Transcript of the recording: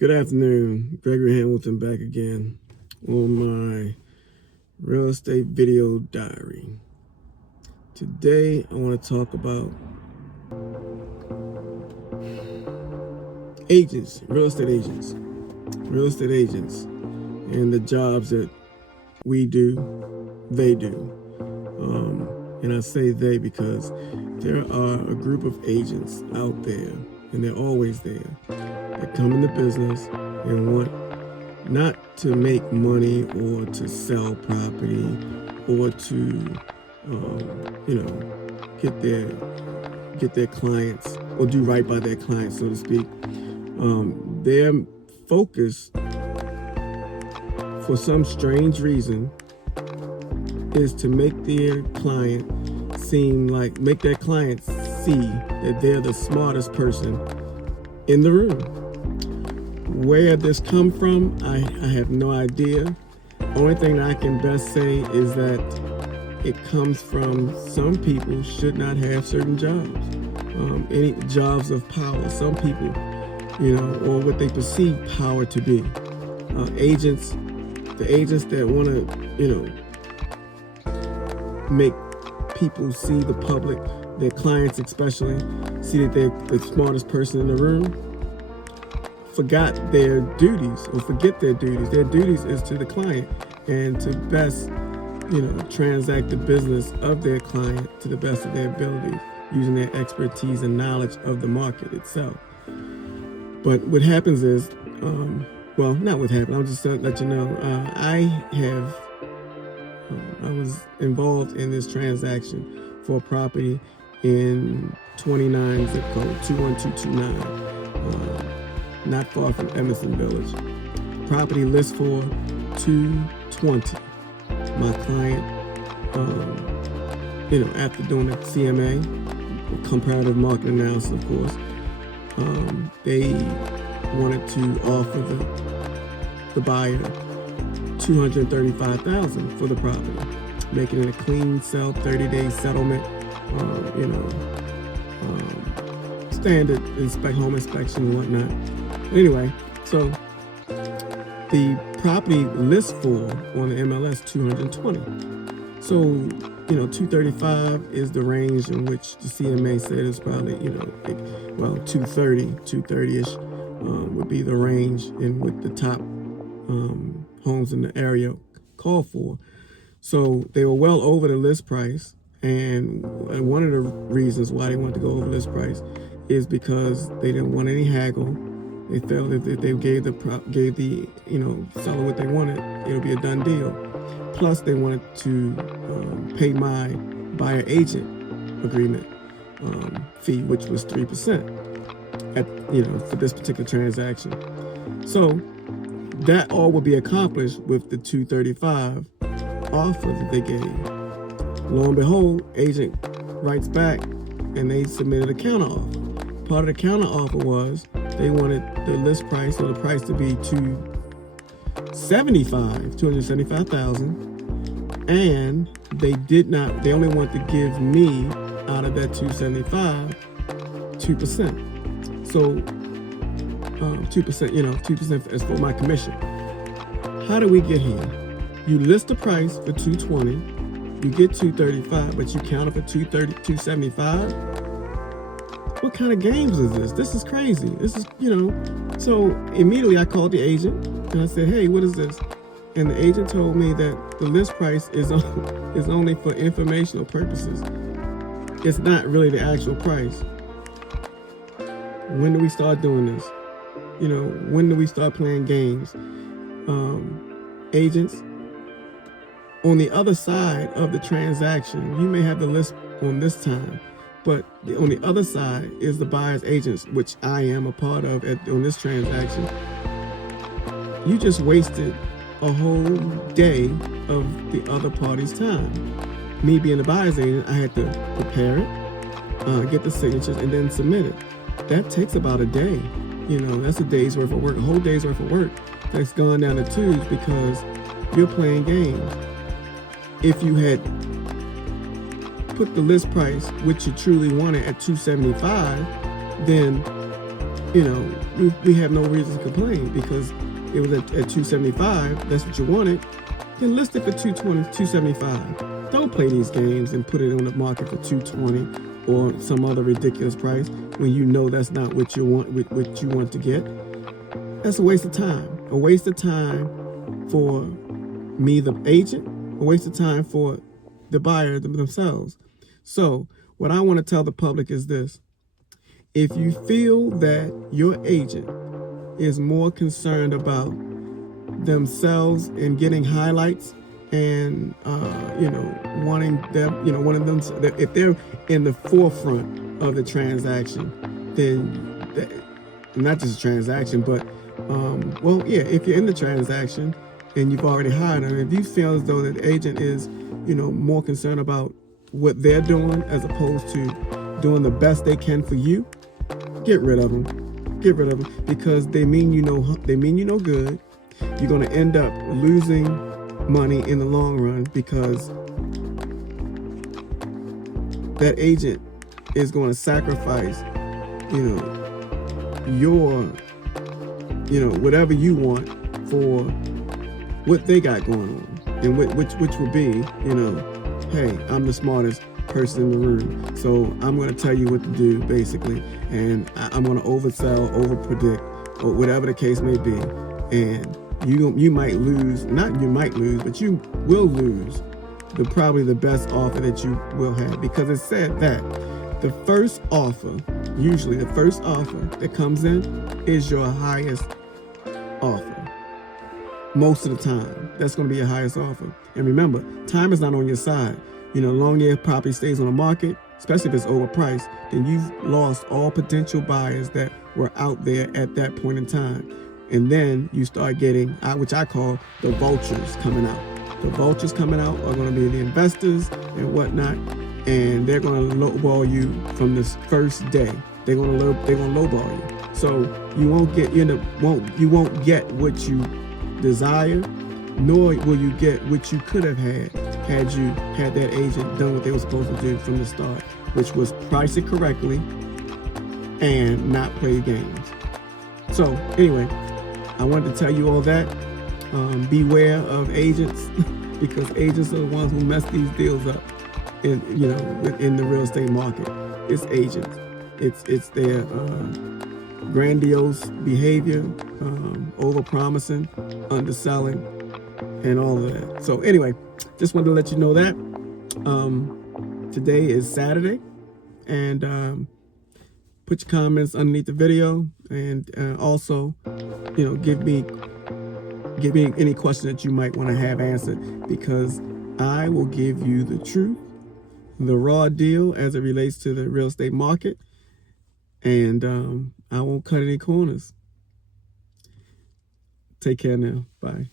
Good afternoon, Gregory Hamilton back again on my real estate video diary. Today I want to talk about agents, real estate agents, and the jobs that we do, they do. And I say they because there are a group of agents out there, and they're always there, that come into business and want not to make money or to sell property or to, get their clients or do right by their clients, so to speak. Their focus, for some strange reason, is to make their client make their clients see that they're the smartest person in the room. Where this come from, I have no idea. Only thing that I can best say is that it comes from some people should not have certain jobs, any jobs of power. Some people, or what they perceive power to be. The agents that want to, make people see, the public, their clients especially, see that they're the smartest person in the room, forget their duties. Their duties is to the client and to best, transact the business of their client to the best of their ability, using their expertise and knowledge of the market itself. But what happens is, not what happened, I'll just let you know, I was involved in this transaction for a property in 29 zip code 21229, not far from Emerson Village. Property list for 220. My client, after doing a CMA, comparative market analysis, of course, they wanted to offer the buyer $235,000 for the property, making it a clean sell, 30-day settlement, standard home inspection and whatnot. Anyway, so the property list for on the MLS 220. So 235 is the range in which the CMA said is probably 230-ish would be the range in what the top homes in the area call for. So they were well over the list price, and one of the reasons why they wanted to go over list price is because they didn't want any haggle. They felt if they gave the seller what they wanted, it'll be a done deal. Plus, they wanted to pay my buyer agent agreement fee, which was 3% for this particular transaction. So that all will be accomplished with the 235 offer that they gave. Lo and behold, agent writes back and they submitted a counter offer. Part of the counter offer was they wanted the list price or the price to be $275,000, and they only want to give me out of that 275 2%. So 2%, 2% is for my commission. How do we get here? You list the price for 220, you get 235, but you counter for 275. What kind of games is this? This is crazy. This is, So immediately I called the agent and I said, hey, what is this? And the agent told me that the list price is only for informational purposes. It's not really the actual price. When do we start doing this? When do we start playing games? Agents, on the other side of the transaction, you may have the list on this time, but on the other side is the buyer's agents, which I am a part of on this transaction. You just wasted a whole day of the other party's time. Me being the buyer's agent, I had to prepare it, get the signatures, and then submit it. That takes about a day. That's a day's worth of work, a whole day's worth of work that's gone down the tubes because you're playing games. If you had put the list price, which you truly wanted, at $275, then you know, we have no reason to complain because it was at 275. That's what you wanted. Then list it for 220, 275. Don't play these games and put it on the market for 220 or some other ridiculous price when you know that's not what you want, what you want to get. That's a waste of time. A waste of time for me, the agent. A waste of time for the buyer themselves. So what I want to tell the public is this. If you feel that your agent is more concerned about themselves and getting highlights and wanting them, if they're in the forefront of the transaction, then not just a transaction, but if you're in the transaction and you've already hired them, if you feel as though the agent is more concerned about what they're doing as opposed to doing the best they can for you, get rid of them. Get rid of them because they mean you no good. You're going to end up losing money in the long run because that agent is going to sacrifice, your, whatever you want for what they got going on, and which would be, hey, I'm the smartest person in the room, so I'm going to tell you what to do, basically, and I'm going to oversell, overpredict, or whatever the case may be, and you might lose, not you might lose, but you will lose probably the best offer that you will have, because it said that the first offer, usually the first offer that comes in is your highest offer. Most of the time, that's going to be your highest offer. And remember, time is not on your side. The longer your property stays on the market, especially if it's overpriced, then you've lost all potential buyers that were out there at that point in time. And then you start getting, which I call the vultures coming out. The vultures coming out are going to be the investors and whatnot, and they're going to lowball you from this first day. They're going to lowball you. So you won't get you won't get what you desire, nor will you get what you could have had you had that agent done what they were supposed to do from the start, which was price it correctly and not play games. So anyway, I wanted to tell you all that. Beware of agents because agents are the ones who mess these deals up in the real estate market. It's agents. It's their grandiose behavior, over-promising, underselling, and all of that. So anyway, just wanted to let you know that. Today is Saturday, and put your comments underneath the video, and also, give me any question that you might want to have answered, because I will give you the truth, the raw deal as it relates to the real estate market, and I won't cut any corners. Take care now. Bye.